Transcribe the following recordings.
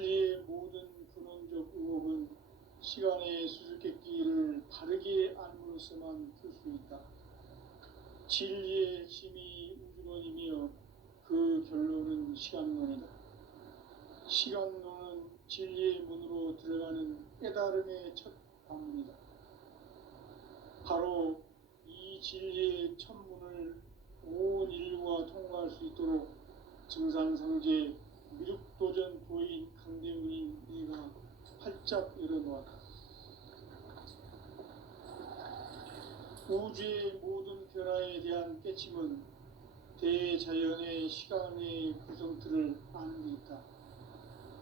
진리의 모든 근원적 의혹은 시간의 수수께끼를 바르게 알므로써만 풀 수 있다. 진리의 핵심이 우주론이며 그 결론은 시간론이다. 시간론은 진리의 문으로 들어가는 깨달음의 첫 방문이다. 바로 이 진리의 첫 문을 온 인류가 통과할 수 있도록 증산성제 미륵도전 도인 강대훈인 네가 활짝 열어놓았다. 우주의 모든 변화에 대한 깨침은 대자연의 시간의 구성틀을 아는 데 있다.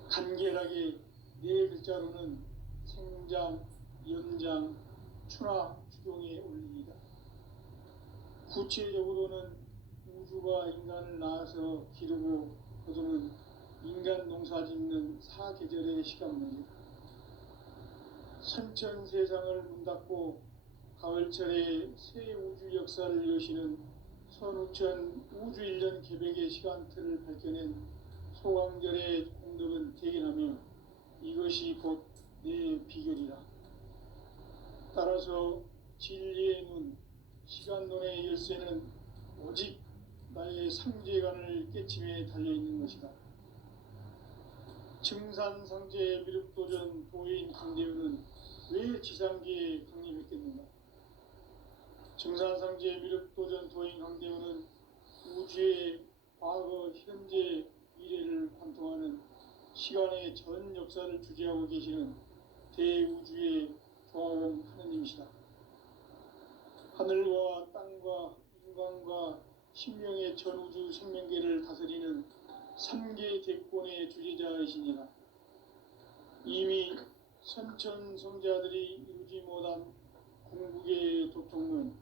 간결하게 네 글자로는 생장, 연장, 추나 추동의 원리이다. 구체적으로는 우주가 인간을 낳아서 기르고 거두는 인간 농사 짓는 사계절의 시간문이다. 선천세상을 문닫고 가을철에 새 우주 역사를 여시는 선우천 우주일년 개백의 시간틀을 밝혀낸 소강절의 공덕은 대견하며 이것이 곧 내 비결이라. 따라서 진리의 눈, 시간론의 열쇠는 오직 나의 상제관을 깨침에 달려있는 것이다. 증산상제 미륵도전 도인 강대훈은 왜 지상계에 강림했겠는가? 증산상제 미륵도전 도인 강대훈은 우주의 과거, 현재, 미래를 관통하는 시간의 전 역사를 주재하고 계시는 대우주의 조화원 하느님이시다. 하늘과 땅과 인간과 신명의 전우주 생명계를 다스리는 3계 대권의 주재자이시니라. 이미 선천성자들이 이루지 못한 궁극의 도통은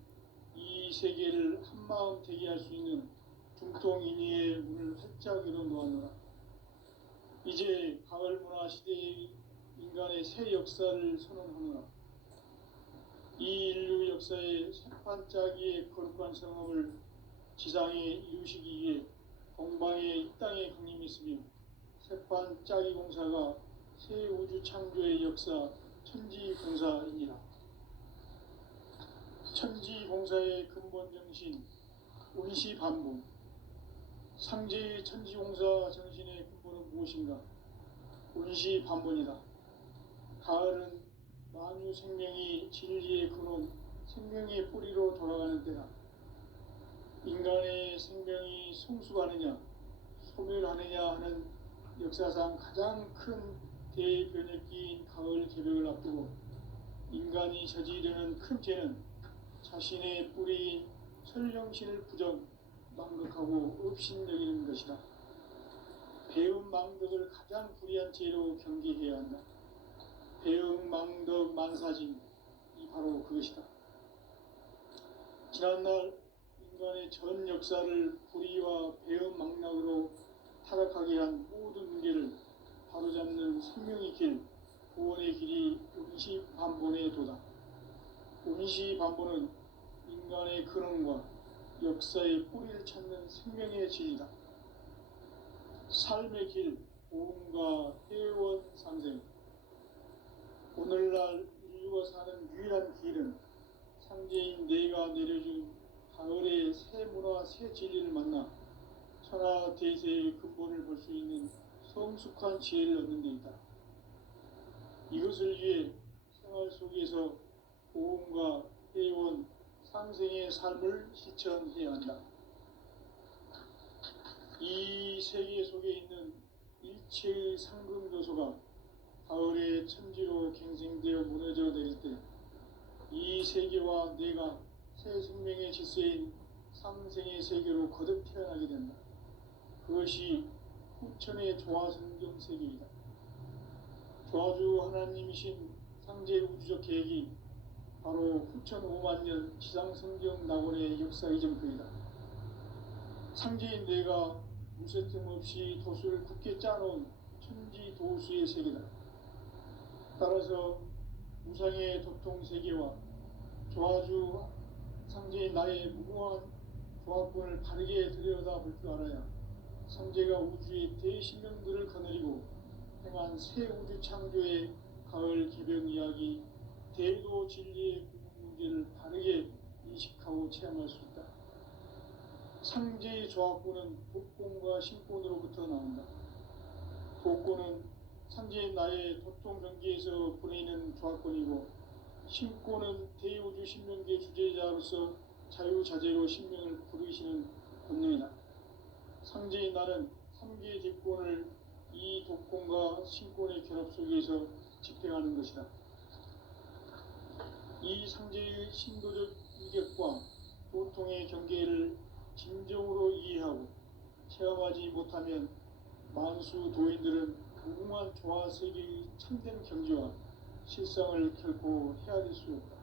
이 세계를 한마음 되게 할 수 있는 중통인의의 문을 활짝 열어놓았노라. 이제 가을문화 시대의 인간의 새 역사를 선언하노라. 이 인류 역사의 새판짜기의 거룩한 성업을 지상에 이루시기 위해 동방의 이 땅에 강림했으며 새판짜기 공사가 새 우주 창조의 역사 천지공사이니라. 천지공사의 근본 정신 운시반복. 상제의 천지공사 정신의 근본은 무엇인가? 운시반본이다. 가을은 만유 생명이 진리의 근원, 생명의 뿌리로 돌아가는 때다. 인간의 생명이 성숙하느냐, 소멸하느냐 하는 역사상 가장 큰 대변혁기인 가을 개벽을 앞두고 인간이 저지르는 큰 죄는 자신의 뿌리인 설령신을 부정, 망극하고 업신여기는 것이다. 배음 망덕을 가장 불의한 죄로 경계해야 한다. 배음 망덕 만사진, 이 바로 그것이다. 지난날 인간의 전 역사를 불의와 배음 망락으로 타락하게 한 모든 문제를 바로잡는 생명의 길, 구원의 길이 운시반본의 도다. 운시반본은 인간의 근원과 역사의 뿌리를 찾는 생명의 진리다. 삶의 길, 보험과 회원 상생. 오늘날 인류가 사는 유일한 길은 상제인 내가 내려준 가을의 새 문화, 새 진리를 만나 천하 대세의 근본을 볼 수 있는 성숙한 지혜를 얻는 데 있다. 이것을 위해 생활 속에서 보험과 회원, 상생의 삶을 실천해야 한다. 이 세계 속에 있는 일체의 상금 요소가 가을의 천지로 갱생되어 무너져 내릴 때 이 세계와 내가 새 생명의 질서인 상생의 세계로 거듭 태어나게 된다. 그것이 후천의 조화성경 세계이다. 조화주 하나님이신 상제 우주적 계획이 바로 후천 5만년 지상성경 낙원의 역사 이정표이다. 상제인 내가 무쇠 틈 없이 도수를 굳게 짜놓은 천지 도수의 세계다. 따라서 무상의 도통세계와 조화주 상제인 나의 무궁한 조합권을 바르게 들여다볼 줄 알아야 상제가 우주의 대신령들을 거느리고 행한 향한 새 우주 창조의 가을 개벽 이야기, 대도 진리의 구분 문제를 바르게 인식하고 체험할 수 있다. 상제의 조합구는 복권과 신권으로부터 나온다. 복권은 상제의 나의 도통 경계에서 보내는 조합권이고, 신권은 대우주 신명계 주제자로서 자유자재로 신명을 부르시는 본능이다. 상제의 나는 3개의 대권을 이 독권과 신권의 결합 속에서 집행하는 것이다. 이 상제의 신도적 위격과 도통의 경계를 진정으로 이해하고 체험하지 못하면 만수 도인들은 무궁한 조화 세계의 참된 경지와 실상을 결코 헤아릴 수 없다.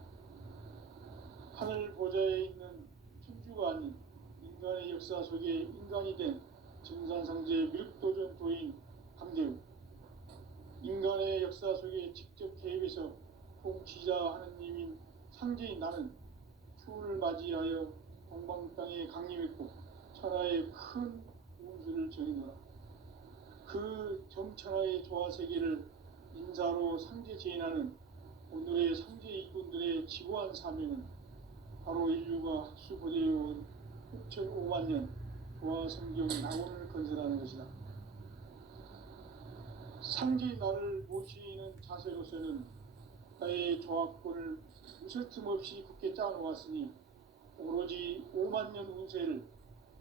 하늘 보좌에 있는 천주가 아닌 인간의 역사 속에 인간이 된 증산상제 미륵도전 도인 감대우, 인간의 역사 속에 직접 개입해서 통치자 하느님인 상제인 나는 추운을 맞이하여 동방 땅에 강림했고 천하의 큰 운수를 정의노라. 그 정천하의 조화세계를 인사로 상제 제인하는 오늘의 상제 일꾼들의 지고한 사명은 바로 인류가 학수고대해온 6,500만 년 조화성경 낙원을 건설하는 것이다. 상제의 나를 모시는 자세로서는 나의 조합권을 무설 틈 없이 굳게 짜놓았으니 오로지 5만 년 운세를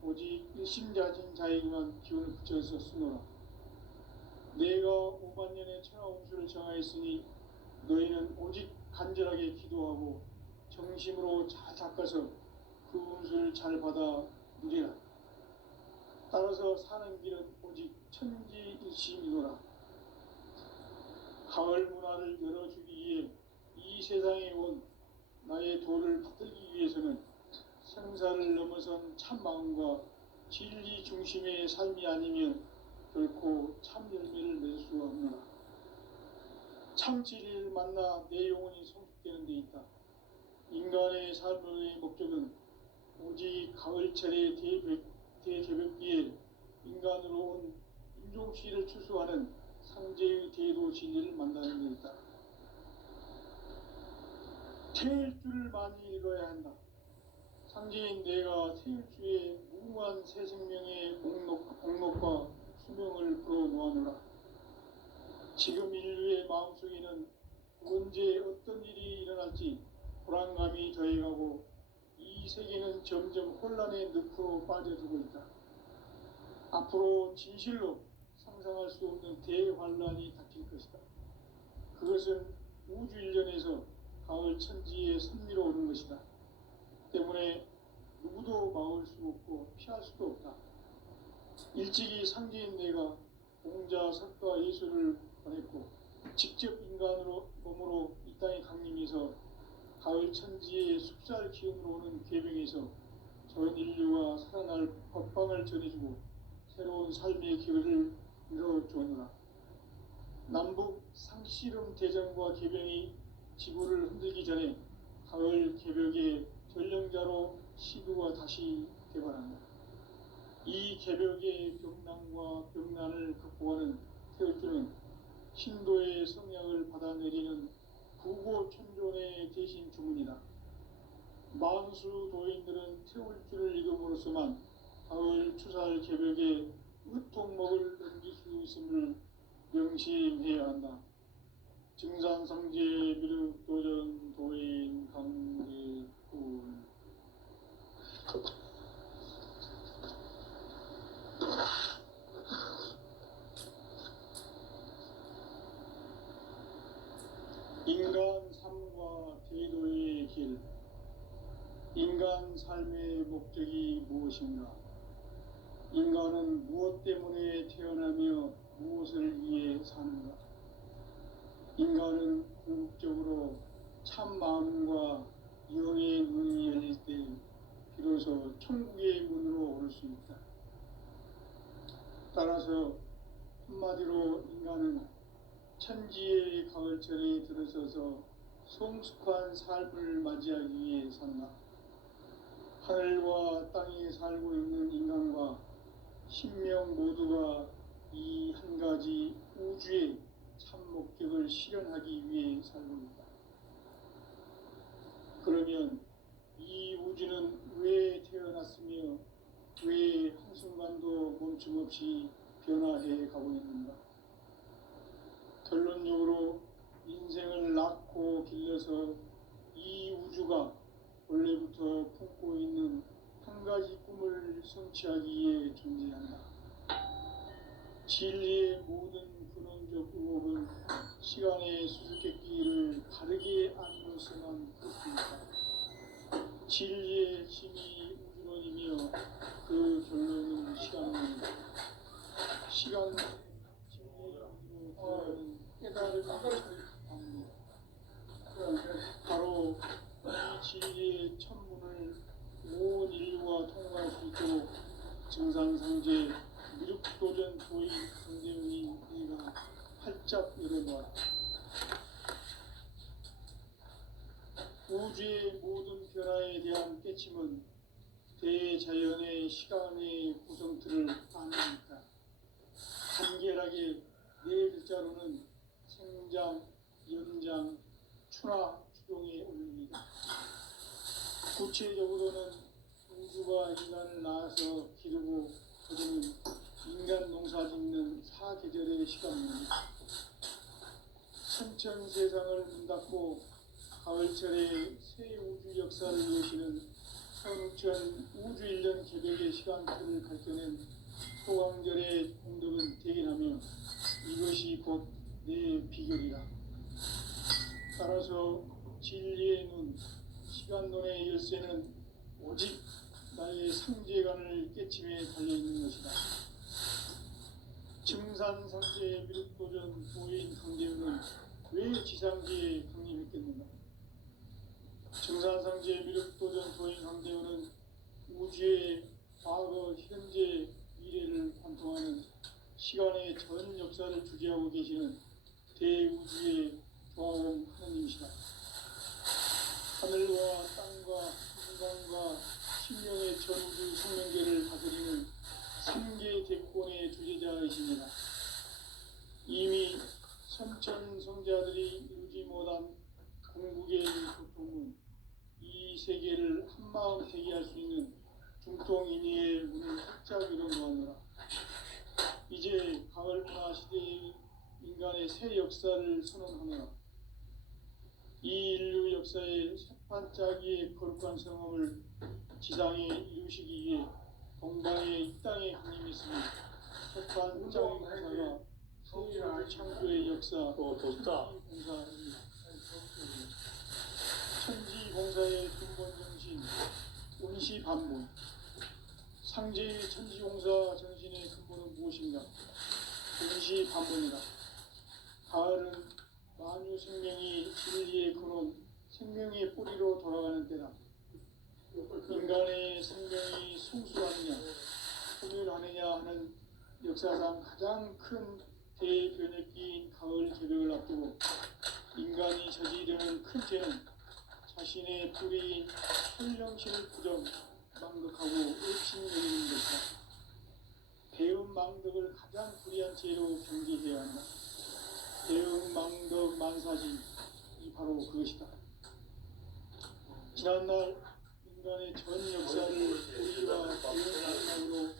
오직 일심자진 자에게만 기운을 붙여서 쓰노라. 내가 5만 년의 천하 운수를 정하였으니 너희는 오직 간절하게 기도하고 정심으로 잘 닦아서 그 운수를 잘 받아 누리라. 따라서 사는 길은 오직 천지일심이노라. 가을 문화를 열어주기 위해 이 세상에 온 나의 도를 받들기 위해서는 생사를 넘어선 참 마음과 진리 중심의 삶이 아니면 결코 참 열매를 맺을 수 없노라. 참 진리를 만나 내 영혼이 성숙되는 데 있다. 인간의 삶의 목적은 오직 가을철의 대개벽기에 인간으로 온 인종시를 추수하는 상제의 대도 진리를 만나는 데 있다. 태일주를 많이 읽어야 한다. 상제인 내가 태일주의 무궁한 새 생명의 목록과 수명을 불어놓아노라. 지금 인류의 마음속에는 언제 어떤 일이 일어날지 불안감이 더해가고 이 세계는 점점 혼란의 늪으로 빠져들고 있다. 앞으로 진실로 상상할 수 없는 대환란이 닥칠 것이다. 그것은 우주 일련에서 가을 천지의 선미로 오는 것이다. 때문에 누구도 막을 수 없고 피할 수도 없다. 일찍이 상제인 내가 공자, 석가, 예수를 보냈고 직접 인간으로 몸으로 이 땅에 강림해서 가을 천지의 숲살 기운으로 오는 계명에서 전 인류가 살아날 법방을 전해주고 새로운 삶의 길을 이뤄주느라. 남북 상씨름 대전과 개병이 지구를 흔들기 전에 가을 개벽의 전령자로 시구가 다시 개발한다. 이 개벽의 병난과 병난을 극복하는 태울주는 신도의 성약을 받아내리는 부고천존의 대신 주문이다. 만수 도인들은 태울주를 읽음으로써만 가을 추살 개벽에 의통목을 넘길 수 있음을 명심해야 한다. 증산상제 미륵도전 도인 강제군. 인간 삶과 제도의 길. 인간 삶의 목적이 무엇인가? 인간은 무엇 때문에 태어나며 무엇을 위해 사는가? 인간은 궁극적으로 참 마음과 영의 문이 열릴 때 비로소 천국의 문으로 오를 수 있다. 따라서 한마디로 인간은 천지의 가을철에 들어서서 성숙한 삶을 맞이하기 위해 산다. 하늘과 땅에 살고 있는 인간과 신명 모두가 이 한 가지 우주의 왜 한순간도 멈춤 없이 변화해 가고 있는가? 결론적으로 인생을 낳고 길러서 이 우주가 원래부터 품고 있는 한 가지 꿈을 성취하기 위해 존재한다. 진리의 모든 근원적 의혹은 시간의 수수께끼를 바르게 알므로서만 그렇습니다. 진리의 힘이 우주론이며 그 결론은 시간론이다. 시간 진리의 우주로 들어가는 깨달음이 찾아갑니다. 바로 이 진리의 천문을 온 인류가 통과할 수 있도록 증산상제 미륵도전 도의 강대웅이 내가 활짝 열어놓았다. 우주의 모든 변화에 대한 깨침은 대자연의 시간의 구성틀을 아니니까 간결하게 네 글자로는 생장, 연장, 추나 추종에 올립니다. 구체적으로는 우주가 인간을 낳아서 기르고 거두는 인간 농사 짓는 사계절의 시간입니다. 천천 세상을 문 닫고 가을철에 새 우주 역사를 여시는 선우천 우주 1년 개벽의 시간표를 밝혀낸 소강절의 공덕은 대견하며 이것이 곧 내 비결이다. 따라서 진리의 눈, 시간론의 열쇠는 오직 나의 상제관을 깨침에 달려있는 것이다. 증산상제의 미륵도전 도인 강대웅은 왜 지상계에 강림했겠는가? 증산상제의 미륵도전 도인 강대웅은 우주의 과거, 현재, 미래를 관통하는 시간의 전 역사를 주재하고 계시는 대우주의 조화원 하느님이시다. 하늘과 땅과 인간과 신명의 전우주 생명계를 다스리는 3개 대권의 주제자이십니다. 이미 선천 성자들이 이루지 못한 궁극의 고통은 이 세계를 한마음 대기할 수 있는 중통인의의 문을 활짝 열어놓았노라. 이제 가을 문화 시대의 인간의 새 역사를 선언하노라. 이 인류 역사의 새판짜기의 거룩한 성험을 지상에 이루시기 위해 동방의 이 땅에 강림했으니 새판짜기 공사가 세우주 창조의 역사 천지공사입니다. 천지공사의 근본 정신 운시반문. 상제의 천지공사 정신의 근본은 무엇인가? 운시반문이다. 가을은 만유 생명이 진리의 근원, 생명의 뿌리로 돌아가는 때다. 인간의 생명이 성수하느냐, 소멸하느냐 하는 역사상 가장 큰 대변혁기인 가을 개벽을 앞두고 인간이 저지르는 큰 죄는 자신의 뿌리인 현령신을 부정, 망덕하고 의심여기는 것이다. 배음 망덕을 가장 불의한 죄로 경계해야 한다. 배음 망덕 만사지, 이 바로 그것이다. 지난날 인간의 전 역사를 우리와 배음 망덕으로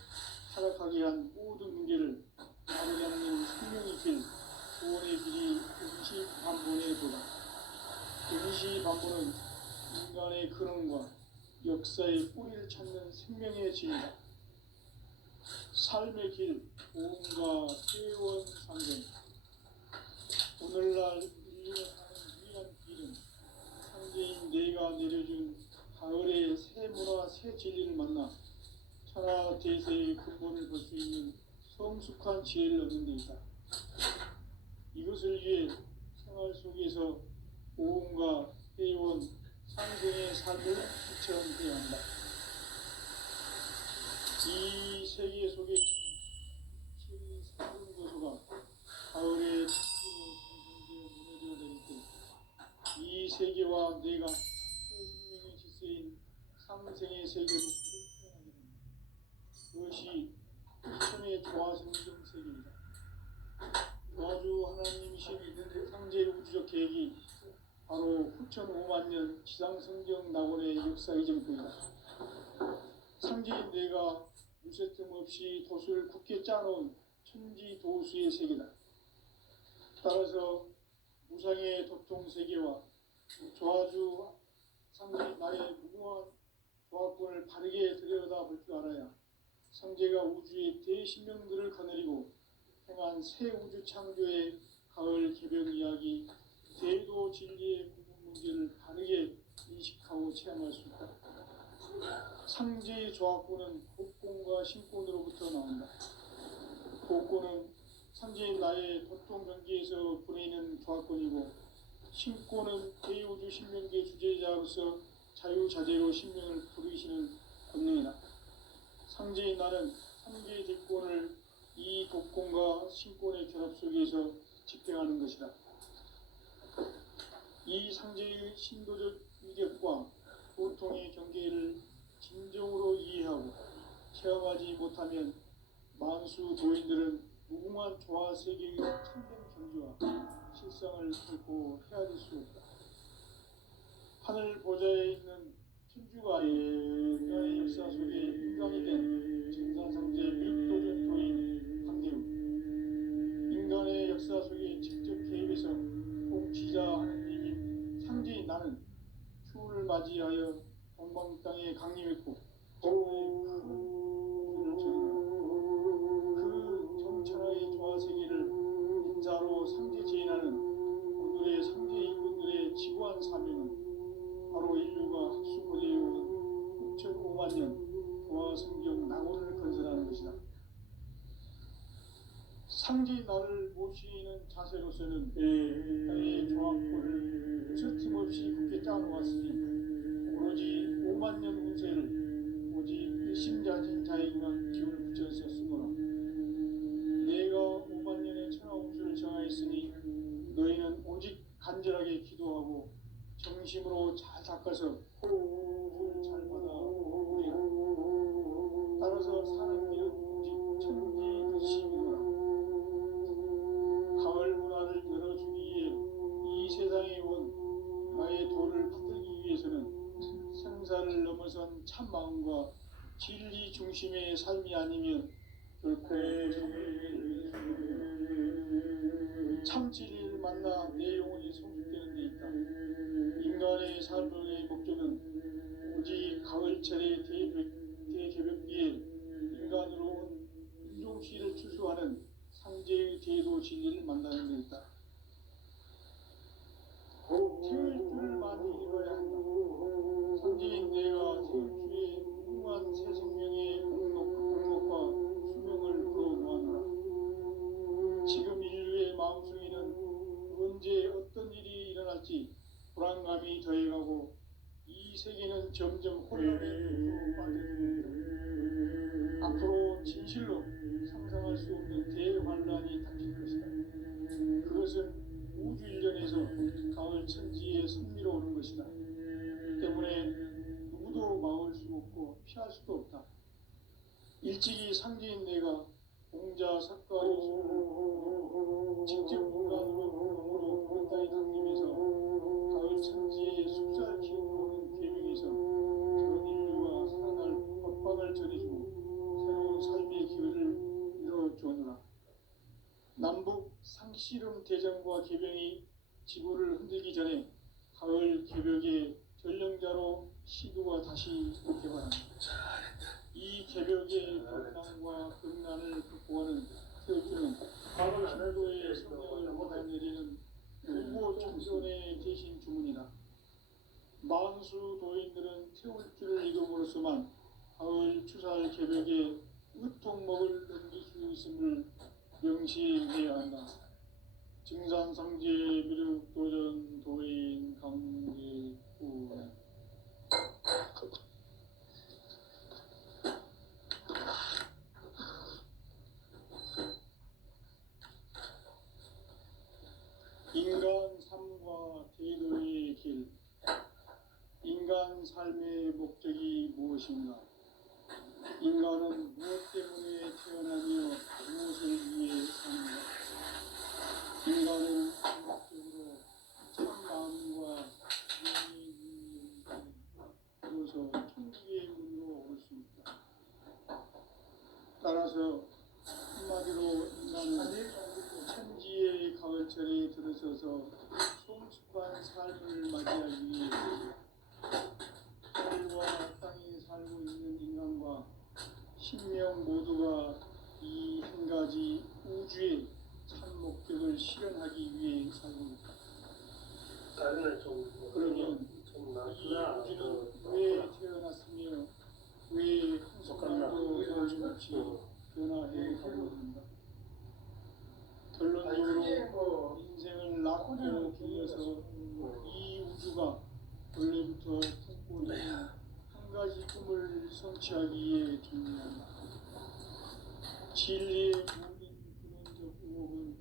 타락하게 한 모든 문제를 바로잡는 생명의 길, 구원의 길이 운시반문의 도다. 운시반문은 인간의 근원과 역사의 뿌리를 찾는 생명의 진리다. 삶의 길, 보험과 세원 상생. 오늘날 인류가 사는 유일한 길은 상제인 내가 내려준 가을의 새 문화, 새 진리를 만나 천하 대세의 근본을 볼 수 있는 성숙한 지혜를 얻는 데 있다. 이것을 위해 생활 속에서 보험과 회원, 상생의 삶을 실천해야 한다. 이 세계 속에 있는 칠성근 고소가 가을의 빛으로 생성되어 무너져 내릴 때 이 세계와 내가 새 생명의 질서인 상생의 세계로 태어나게 됩니다. 그것이 천의 조화성경 세계이다. 조화주 하나님이신 상제 우주적 계획이 바로 후천 5만 년 지상성경 낙원의 역사 이전부이다. 상제인 내가 무쇠틈 없이 돛을 굳게 짜놓은 천지도수의 세계다. 따라서 무상의 도통 세계와 조화주 상제인 나의 무궁한 조합권을 바르게 들여다볼 줄 알아야 상제가 우주의 대신명들을 거느리고 행한 새 우주 창조의 가을 개벽 이야기, 대도 진리의 구분 문제를 바르게 인식하고 체험할 수 있다. 상제의 조합권은 복권과 신권으로부터 나온다. 복권은 상제인 나의 도통 경계에서 보내는 조합권이고, 신권은 대우주 신명계 주제자로서 자유자재로 신명을 부르시는 권능이다. 상제인 나는 상제의 대권을 이 독권과 신권의 결합 속에서 집행하는 것이다. 이 상제의 신도적 위력과 보통의 경계를 진정으로 이해하고 체험하지 못하면 만수 도인들은 무궁한 조화 세계의 참된 경지와 실상을 결코 헤아릴 수 없다. 하늘 보좌에 있는 천주가 인간의 역사 속에 인간이 된 증산상제 미륵도전 도인 강대우, 인간의 역사 속에 직접 개입해서 통치자 하느님인 상제인 나는 추운을 맞이하여 동방 땅에 강림했고 정부의 큰 불을 저린다. 그 정천하의 조화 세계를 인자로 상제 제인하는 오늘의 상제 인군들의 지구한 사명은 바로 인류가 학수고대해온 6,500만 년 조화 성경 낙원을 건설하는 것이다. 상제인 나를 모시는 자세로서는 나의 조합권을 무쇠틈없이 굳게 짜놓았으니 오로지 5만 년 운세를 오직 일심자진 자에게만 기운을 붙여서 쓰노라. 내가 5만 년의 천하운수를 정하였으니 너희는 오직 간절하게 기도하고 정심으로 잘 닦아서 공부를 잘 받아 오리라. 따라서 사는 길은 오직 천지득심이노라. 가을 문화를 열어주기 위해 이 세상에 온 나의 도를 받들기 위해서는 생사를 넘어선 참마음과 진리 중심의 삶이 아니면 결코 참 진리를 만나 내 영혼이 성숙되는 데 있다. 인간의 삶의 목적은 오직 가을철의 대개벽기에 인간으로 온 인종시를 추수하는 상제의 대도 진리를 만나는 데 있다. 태울 줄을 많이 잃어야 한다. 상제인 내가 태울주의 무궁한 새 생명의 공록과 수명을 불어모아노라. 지금 인류의 마음속에는 언제 어떤 일이 일어날지 불안감이 더해가고 이 세계는 점점 혼란의 늪으로 빠져들고 앞으로 진실로 상상할 수 없는 대환란이 닥칠 것이다. 그것은 우주 일련에서 가을 천지에 선미로 오는 것이다. 때문에 누구도 막을 수 없고 피할 수도 없다. 일찍이 상제인 내가 공자 석가로서 직접 인간으로 몸으로 그 땅에 강림해서 가을 천지에 숲살 키우는 계명에서 전 인류가 살아날 법방을 전해주고 새로운 삶의 기회를 이뤄주느라. 남북 상씨름 대전과 개병이 지구를 흔들기 전에 가을 개벽의 전령자로 시도가 다시 개발한다. 이 개벽의 동난과 극난을 극복하는 태우주는 한도의 성령을 받아내리는 후보 총선의 대신 주문이다. 만수 도인들은 태울주를 이름으로서만 가을 추살 개벽에 으통목을 넘길 수 있음을 명시해야 한다. 증산상제 미륵도전 도인 강제구. 인간 삶과 대도의 길. 인간 삶의 목적이 무엇인가? 인간은 무엇 때문에 태어나며 무엇을 위해 사는가? 인간은 궁극적으로 참마음과 지혜의 눈이 비로소 천국의 문으로 올 수 있다. 가을철에 들어서서 성숙한 삶을 맞이하기 위해 하늘과 땅에 살고 있는 인간과 신명 모두가 이 한 가지 우주의 참 목적을 실현하기 위해 살고 있다. 그러면 이 우주는 왜 태어났으며 왜 한순간도 거침없이 변화해 가고 있는가? 결론적으로 인생을 낳고 길러서 이 우주가 원래부터 품고 있는 한 가지 꿈을 성취하기 위해 존재한다. 진리의 모든 근원적 의혹은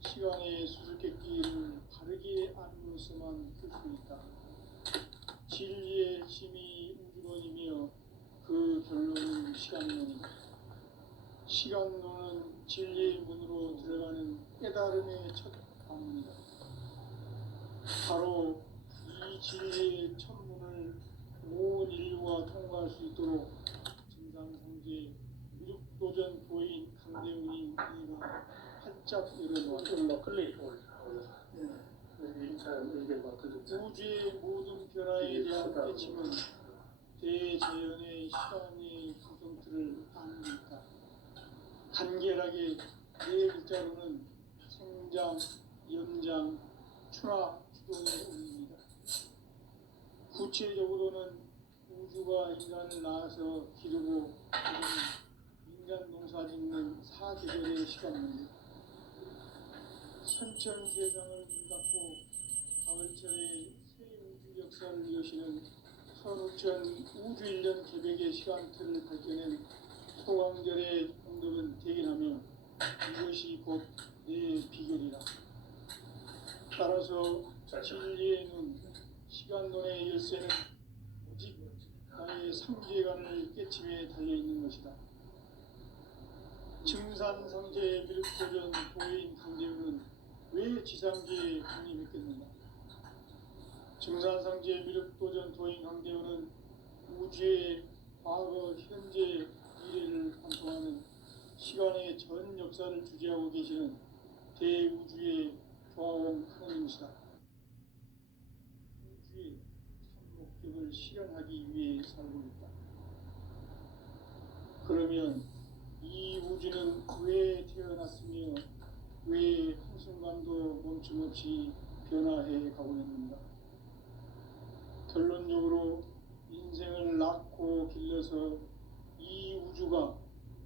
시간의 수수께끼를 바르게 안으로서만 풀 수 있다. 진리의 힘이 우주론이며 그 결론은 시간론이다. 시간론은 진리의 문으로 들어가는 깨달음의 첫 방문이다. 바로 이 진리의 첫 문을 온 인류가 통과할 수 있도록 증산상제 미륵도전 도인 강대훈이 이가 활짝 열어놓았다. 우주의 모든 변화에 대한 깨침은 대자연의 시간의 구성틀을 아는 데 있다. 간결하게 네 글자로는 생장, 연장, 추나, 추동의 의미입니다. 구체적으로는 우주가 인간을 낳아서 기르고 인간 농사 짓는 사계절의 시간입니다. 선천 세상을 문 닫고 가을철에 새 우주 역사를 여시는 선우천 우주 1년 개백의 시간틀을 밝혀낸 소강절의 공덕은 대견하며 이것이 곧 내 비결이라. 따라서 진리의 눈, 시간론의 열쇠는 오직 나의 상제관을 깨침에 달려있는 것이다. 증산상제 미륵도전 도인 강대훈은 왜 지상계에 강림했겠는가? 증산상제 미륵도전 도인 강대훈은 우주의 과거, 현재, 미래를 관통하는 시간의 전 역사를 주재하고 계시는 대우주의 조화원 하나님이시다. 우주의 참 목적을 실현하기 위해 살고 있다. 그러면 이 우주는 왜 태어났으며 왜 한순간도 멈춤없이 변화해 가고 있는가? 결론적으로 인생을 낳고 길러서 이 우주가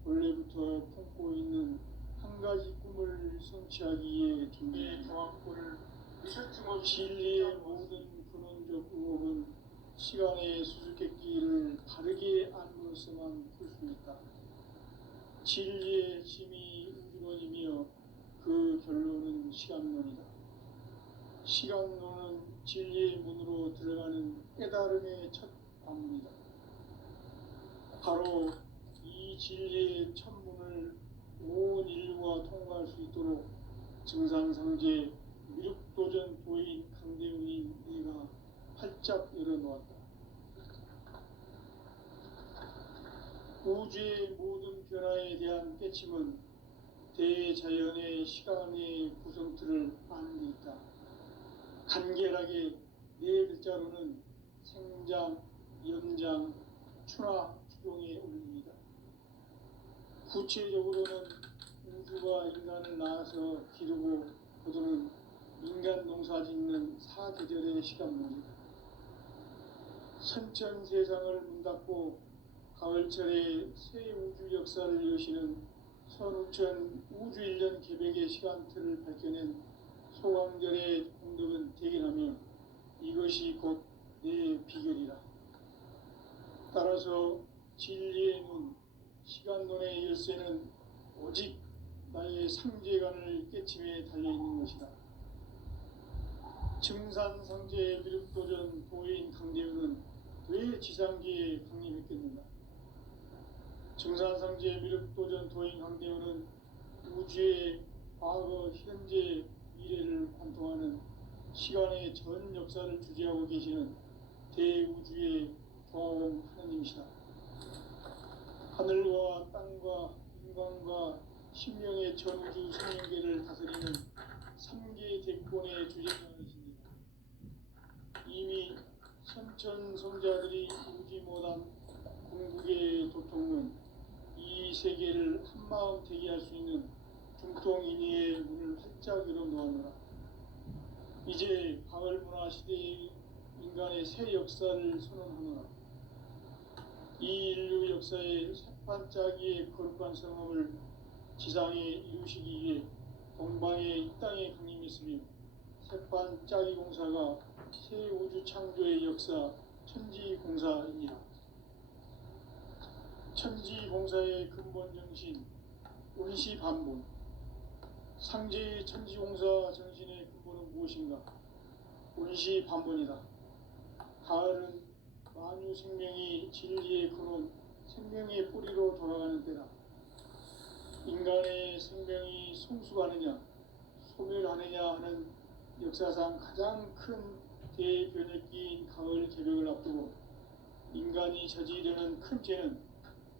원래부터 품고 있는 한 가지 꿈을 성취하기 위해 존재한다. 진리의 모든 근원적 의혹은 시간의 수수께끼를 바르게 안으로서만 풀 수 있다. 진리의 힘이 우주론이며 그 결론은 시간론이다. 시간론은 진리의 문으로 들어가는 깨달음의 첫 방문이다. 바로 이 진리의 첫 문을 온 인류가 통과할 수 있도록 증산상제 미륵도전 도인 강대훈이 이가 활짝 열어놓았다. 우주의 모든 변화에 대한 깨침은 대자연의 시간의 구성틀을 아는 데 있다. 간결하게 네 글자로는 생장, 연장, 추나, 추동의 원리입니다. 구체적으로는 우주가 인간을 낳아서 기르고 거두는 인간 농사 짓는 사계절의 시간입니다. 선천 세상을 문 닫고 가을철에 새 우주 역사를 여시는 선우천 우주 1년 개백의 시간틀을 밝혀낸 소강절의 공덕은 대견하며 이것이 곧 내 비결이라. 따라서 진리의 눈, 시간론의 열쇠는 오직 나의 상제관을 깨침에 달려있는 것이다. 증산상제 미륵도전 도인 강대훈은 왜 지상계에 강림했겠는가? 증산상제 미륵도전 도인 강대훈은 우주의 과거, 현재, 미래를 관통하는 시간의 전 역사를 주재하고 계시는 대우주의 조화원 하나님이시다. 하늘과 땅과 인간과 신명의 전우주 생명계를 다스리는 3계 승자들이 오지 못한 궁극의 도통은 이 세계를 한마음 되게 할 수 있는 중통인의의 문을 활짝 열어 놓았노라. 이제 가을 문화 시대의 인간의 새 역사를 선언하노라. 이 인류 역사의 새판짜기의 거룩한 성험을 지상에 이루시기 위해 동방의 이 땅에 강림했으며 새판짜기 공사가 새 우주 창조의 역사 천지공사이니라. 천지공사의 근본 정신 운시반본. 상제의 천지공사 정신의 근본은 무엇인가? 운시반본이다. 가을은 만유 생명이 진리의 근원, 생명의 뿌리로 돌아가는 때다. 인간의 생명이 성숙하느냐, 소멸하느냐 하는 역사상 가장 큰 대변혁기인 가을 개벽을 앞두고 인간이 저지르는 큰 죄는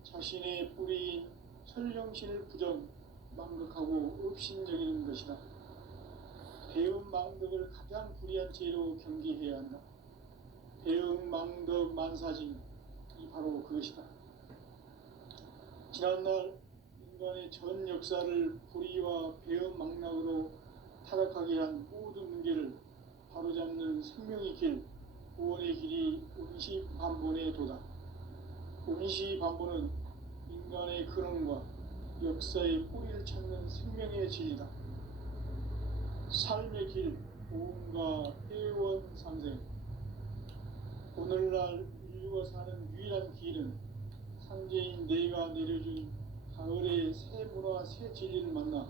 자신의 뿌리인 설령신을 부정, 망극하고 업신여기는 것이다. 배은망덕을 가장 불의한 죄로 경계해야 한다. 배은망덕 만사징이 바로 그것이다. 지난날 인간의 전 역사를 불의와 배은망락으로 타락하게 한 모든 문제를 바로잡는 생명의 길, 구원의 길이 운시반본의 도다. 운시반본은 인간의 근원과 역사의 뿌리를 찾는 생명의 진리다. 삶의 길, 보험과 회원 상생. 오늘날 인류가 사는 유일한 길은 상제인 내가 내려준 가을의 새 문화, 새 진리를 만나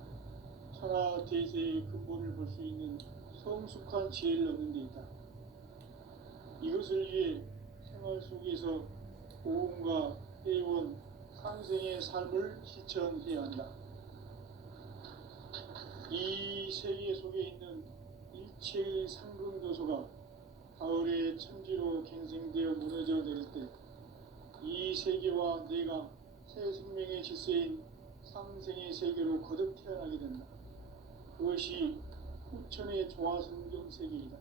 천하 대세의 근본을 볼 수 있는 성숙한 지혜를 얻는 데 있다. 이것을 위해 생활 속에서 보험과 회원, 상생의 삶을 실천해야 한다. 이 세계 속에 있는 일체의 상근교소가 가을의 천지로 갱생되어 무너져 내릴 때 이 세계와 내가 새 생명의 질서인 상생의 세계로 거듭 태어나게 된다. 그것이 후천의 조화성경 세계이다.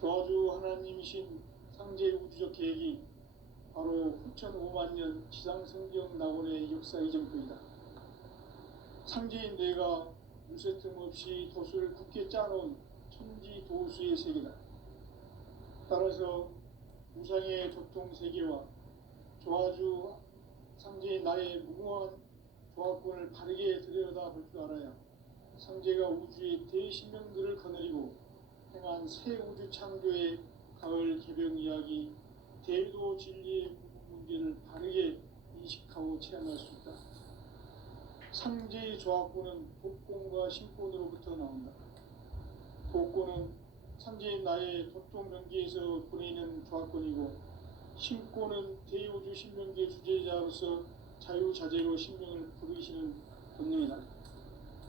조화주 하나님이신 상제 우주적 계획이 바로 후천 5만년 지상성경 낙원의 역사 이전표이다. 상제인 내가 물새 틈 없이 도수를 굳게 짜놓은 천지 도수의 세계다. 따라서 우상의 도통 세계와 조화주 상제인 나의 무모한 조합권을 바르게 들여다볼 줄 알아야 상제가 우주의 대신명들을 거느리고 행한 새 우주 창조의 가을 개벽 이야기, 대도 진리의 문제를 바르게 인식하고 체험할 수 있다. 상제의 조합권은 복권과 신권으로부터 나온다. 복권은 상제인 나의 도통 경계에서 보내는 조합권이고, 신권은 대우주 신명계 주제자로서 자유자재로 신명을 부르시는 본능이다.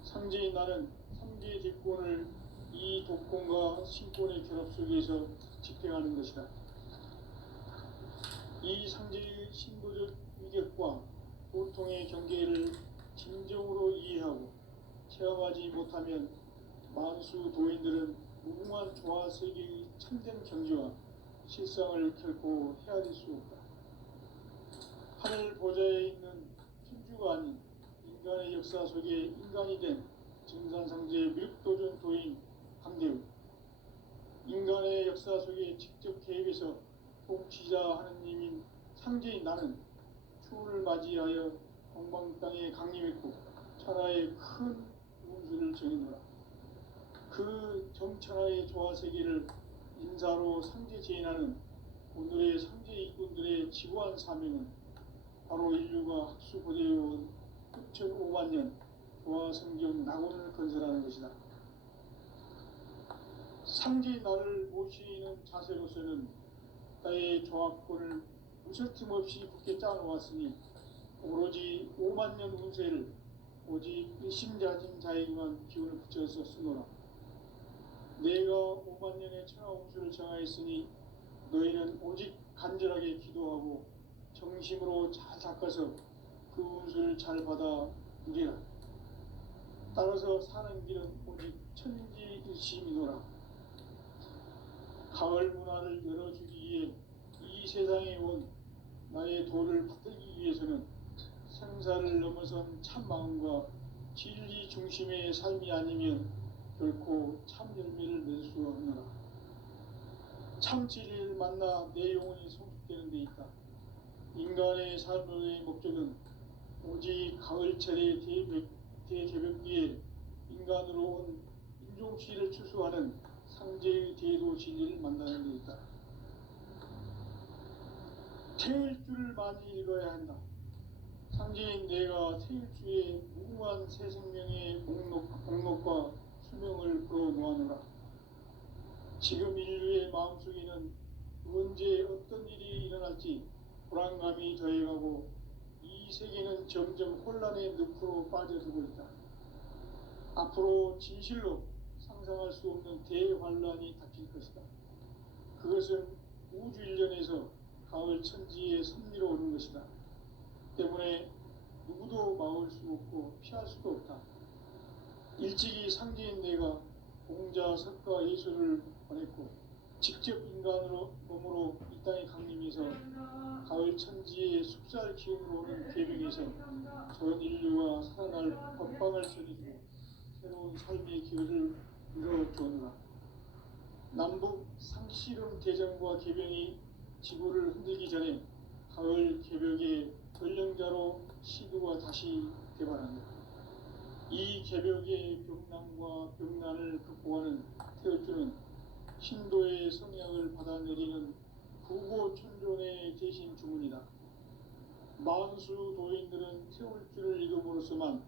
상제인 나는 삼계 제권을 이 독권과 신권의 결합 속에서 집행하는 것이다. 이 상제의 신도적 위격과 도통의 경계를 진정으로 이해하고 체험하지 못하면 만수 도인들은 무궁한 조화 세계의 참된 경지와 실상을 결코 헤아릴 수 없다. 하늘 보좌에 있는 천주가 아닌 인간의 역사 속에 인간이 된 증산상제의 밀도전 도인 강대우, 인간의 역사 속에 직접 개입해서 통치자 하느님인 상제인 나는 추운을 맞이하여 동방 땅에 강림했고 천하의 큰 운수를 정해노라. 그 정천하의 조화세계를 인사로 상제 제인하는 오늘의 상제 일꾼들의 지구한 사명은 바로 인류가 학수고대해온 6,500년 조화성경 낙원을 건설하는 것이다. 상제 나를 모시는 자세로서는 나의 조합권을 무설틈 없이 굳게 짜놓았으니 오로지 5만년 운세를 오직 일심자진 자에게만 기운을 붙여서 쓰노라. 내가 5만년의 천하 운수를 정하였으니 너희는 오직 간절하게 기도하고 정심으로 잘 닦아서 그 운수를 잘 받아 누리라. 따라서 사는 길은 오직 천지일심이노라. 가을 문화를 열어주기 위해 세상에 온 나의 도를 받들기 위해서는 생사를 넘어선 참 마음과 진리 중심의 삶이 아니면 결코 참 열매를 맺을 수 없느라. 참 진리를 만나 내 영혼이 성숙되는 데 있다. 인간의 삶의 목적은 오직 가을철의 대개벽기에 인간으로 온 인종시를 추수하는 상제의 대도 진리를 만나는 데 있다. 태일주를 많이 읽어야 한다. 상제인 내가 태일주의 무궁한 새 생명의 목록과 수명을 풀어놓아노라. 지금 인류의 마음속에는 언제 어떤 일이 일어날지 불안감이 더해가고 이 세계는 점점 혼란의 늪으로 빠져들고 있다. 앞으로 진실로 상상할 수 없는 대환란이 닥칠 것이다. 그것은 우주 일련에서 가을 천지의 섭리로 오는 것이다. 때문에 누구도 막을 수 없고 피할 수도 없다. 일찍이 상제인 내가 공자, 석가, 예수를 보냈고 직접 인간으로 몸으로 이 땅에 강림해서 가을 천지의 숲살 기운으로 오는 계명에서 전 인류가 살아날 법방을 전해주고 새로운 삶의 기회를 이뤄주었노라. 남북 상씨름 대전과 개병이 지구를 흔들기 전에 가을 개벽의 전령자로 시두가 다시 개발한다. 이 개벽의 병난과 병난을 극복하는 태어주는 신도의 성약을 받아내리는 부고천존의 대신 주문이다. 만수 도인들은 태울주를 읽음으로써만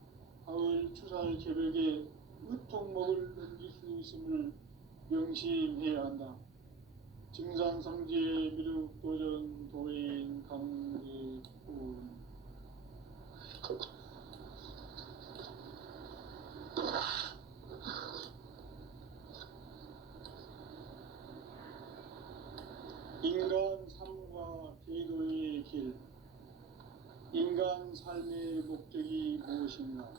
가을 추살 개벽에 으통목을 넘길 수 있음을 명심해야 한다. 증산상제 미륵도전 도인 강제군. 인간 삶과 제도의 길. 인간 삶의 목적이 무엇인가?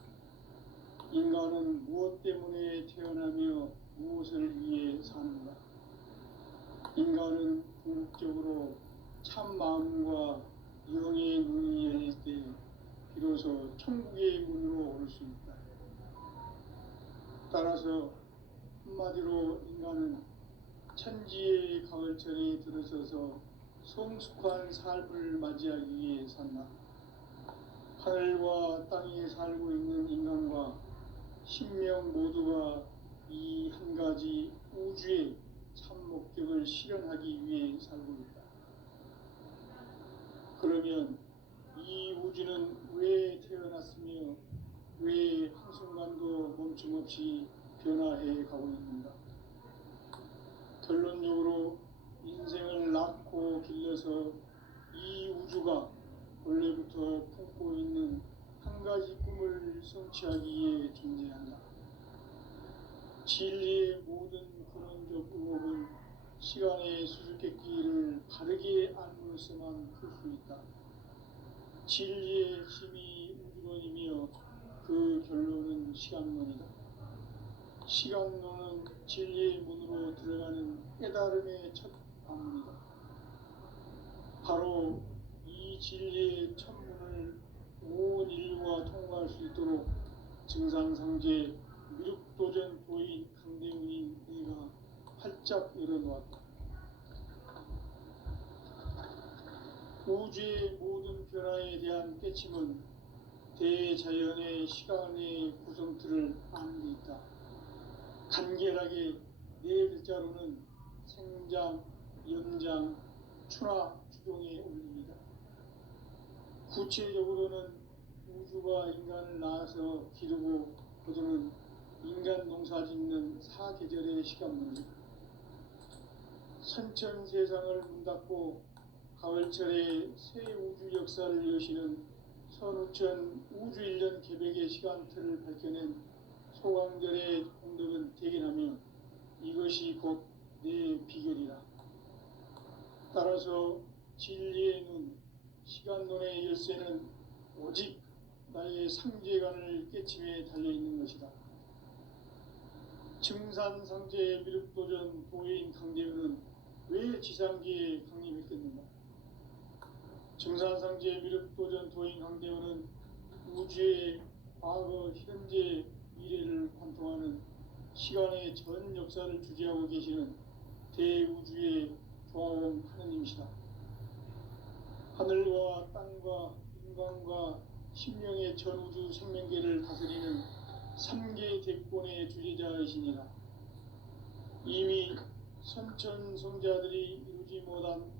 인간은 무엇 때문에 태어나며 무엇을 위해 사는가? 인간은 궁극적으로 참 마음과 영의 눈이 열릴 때 비로소 천국의 문으로 올 수 있다. 따라서 한마디로 인간은 천지의 가을철에 들어서서 성숙한 삶을 맞이하기 위해 산다. 하늘과 땅에 살고 있는 인간과 신명 모두가 이 한 가지 우주의 참 목적을 실현하기 위해 살고 있다. 그러면 이 우주는 왜 태어났으며 왜 한순간도 멈춤없이 변화해 가고 있는가? 결론적으로 인생을 낳고 길러서 이 우주가 원래부터 품고 있는 한 가지 꿈을 성취하기 위해 존재한다. 진리의 모든 근원적 의혹은 시간의 수수께끼를 바르게 알므로써만 풀 수 있다. 진리의 힘이 우주론이며 그 결론은 시간론이다. 시간론은 진리의 문으로 들어가는 깨달음의 첫 방문이다. 바로 이 진리의 첫 문을 온 인류가 통과할 수 있도록 증산상제 미륵도전 도인 강대훈인 내가 활짝 열어놓았다. 우주의 모든 변화에 대한 깨침은 대자연의 시간의 구성틀을 아는 데 있다. 간결하게 네 글자로는 생장, 연장, 추나, 추종의 원리입니다. 구체적으로는 우주가 인간을 낳아서 기르고 거두는 인간 농사 짓는 사계절의 시간문이다. 선천 세상을 문닫고 가을철에 새 우주 역사를 여시는 선우천 우주 일년 개벽의 시간틀을 밝혀낸 소강절의 공덕은 대견하며 이것이 곧 내 비결이라. 따라서 진리의 눈, 시간론의 열쇠는 오직 나의 상제관을 깨침에 달려있는 것이다. 증산상제 미륵도전 도인 강대훈은 왜 지상기에 강림했겠는가? 증산상제 미륵도전 도인 강대원은 우주의 과거, 현재, 미래를 관통하는 시간의 전 역사를 주재하고 계시는 대우주의 조화원 하느님이시다. 하늘과 땅과 인간과 신명의 전우주 생명계를 다스리는 3개 대권의 주재자이시니라. 이미 선천성자들이 이루지 못한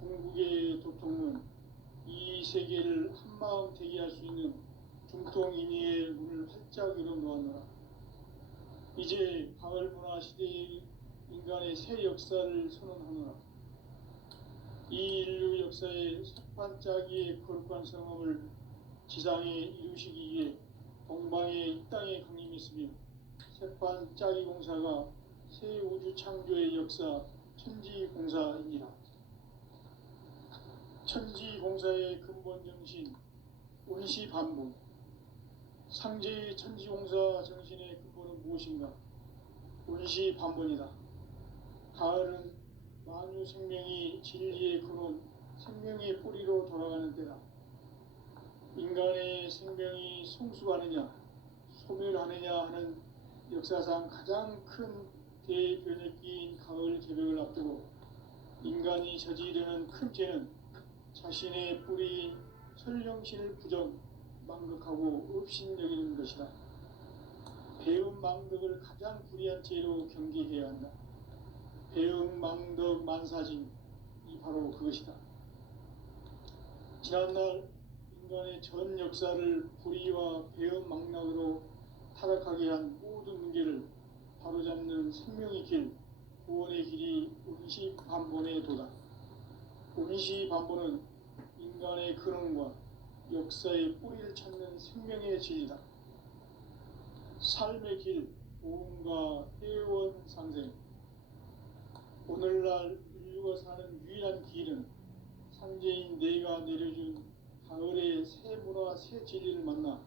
궁극의 도통은 이 세계를 한마음 되게 할 수 있는 중통인의의 문을 활짝 열어놓았노라. 이제 가을 문화 시대의 인간의 새 역사를 선언하노라. 이 인류 역사의 석판짜기의 거룩한 성함을 지상에 이루시기 위해 동방에 이 땅에 강림했으며 석판짜기 공사가 새 우주 창조의 역사 천지공사이니라. 천지공사의 근본 정신 원시반복. 상제의 천지공사 정신의 근본은 무엇인가? 원시반복이다. 가을은 만유 생명이 진리의 근원, 생명의 뿌리로 돌아가는 때다. 인간의 생명이 성숙하느냐, 소멸하느냐 하는 역사상 가장 큰 대변혁기인 가을 개벽을 앞두고 인간이 저지르는 큰 죄는 자신의 뿌리인 설령신을 부정, 망극하고 업신여기는 것이다. 배음 망덕을 가장 불의한 죄로 경계해야 한다. 배음 망덕 만사징이 바로 그것이다. 지난날 인간의 전 역사를 불의와 배음 망락으로 타락하게 한 모든 문제를 바로잡는 생명의 길, 구원의 길이 원시반본의 도다. 원시반본은 인간의 근원과 역사의 뿌리를 찾는 생명의 진리다. 삶의 길, 보험과 회원 상생. 오늘날 인류가 사는 유일한 길은 상제인 내가 내려준 가을의 새 문화, 새 진리를 만나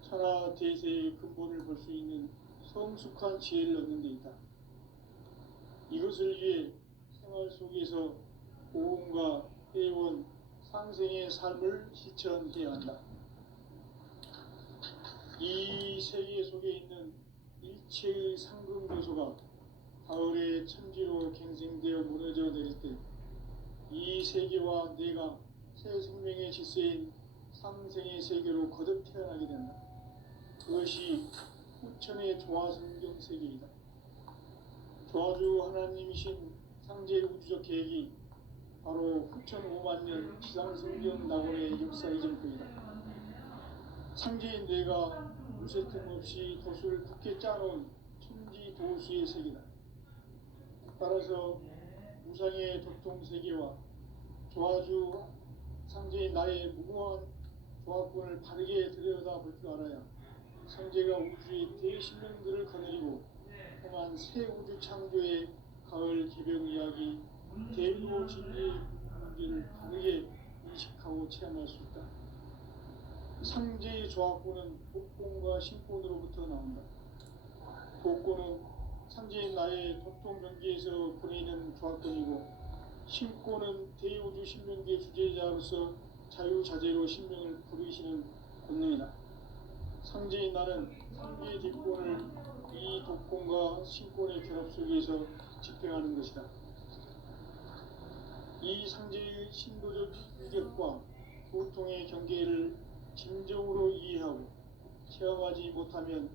천하 대세의 근본을 볼 수 있는 성숙한 지혜를 얻는 데 있다. 이것을 위해 생활 속에서 보험과 회원, 상생의 삶을 실천해야 한다. 이 세계 속에 있는 일체의 상금 요소가 가을의 천지로 갱생되어 무너져 내릴 때 이 세계와 내가 새 생명의 질서인 상생의 세계로 거듭 태어나게 된다. 그것이 후천의 조화성경 세계이다. 조화주 하나님이신 상제 우주적 계획이 바로 후천 5만 년 지상성경 낙원의 역사 이전부이다. 상제인 내가 무쇠 틈 없이 도수를 굳게 짜놓은 천지 도수의 세계다. 따라서 무상의 도통 세계와 조화주 상제인 나의 무모한 조화권을 바르게 들여다볼 줄 알아야 상제가 우주의 대신령들을 거느리고 행한 새 우주 창조의 가을 개벽 이야기, 대로 진리의 문제를 바르게 인식하고 체험할 수 있다. 상제의 조화권은 독권과 신권으로부터 나온다. 독권은 상제인 나의 도통 경계에서 보내는 조화권이고, 신권은 대우주 신명계 주제자로서 자유자재로 신명을 부르시는 권능이다. 상제인 나는 상계의 뒷권을 이 독권과 신권의 결합 속에서 집행하는 것이다. 이 상제의 신도적 위력과 보통의 경계를 진정으로 이해하고 체험하지 못하면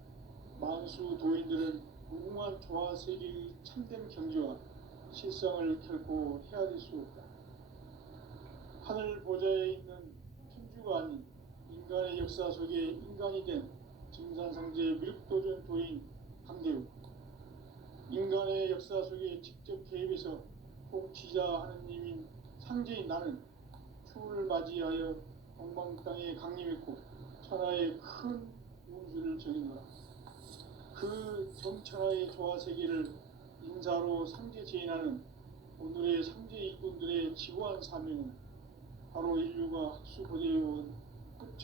만수 도인들은 무궁한 조화 세계의 참된 경지와 실상을 결코 헤아릴 수 없다. 하늘 보좌에 있는 천주가 아닌 인간의 역사 속에 인간이 된 증산상제 미륵도전 도인 강대우. 인간의 역사 속에 직접 개입해서 통치자 하느님인 상제인 나는 추운을 맞이하여 동방 땅에 강림했고 천하의 큰 운수를 정인노라. 그 정천하의 조화 세계를 인사로 상제 제인하는 오늘의 상제 일꾼들의 지고한 사명은 바로 인류가 학수 고대해온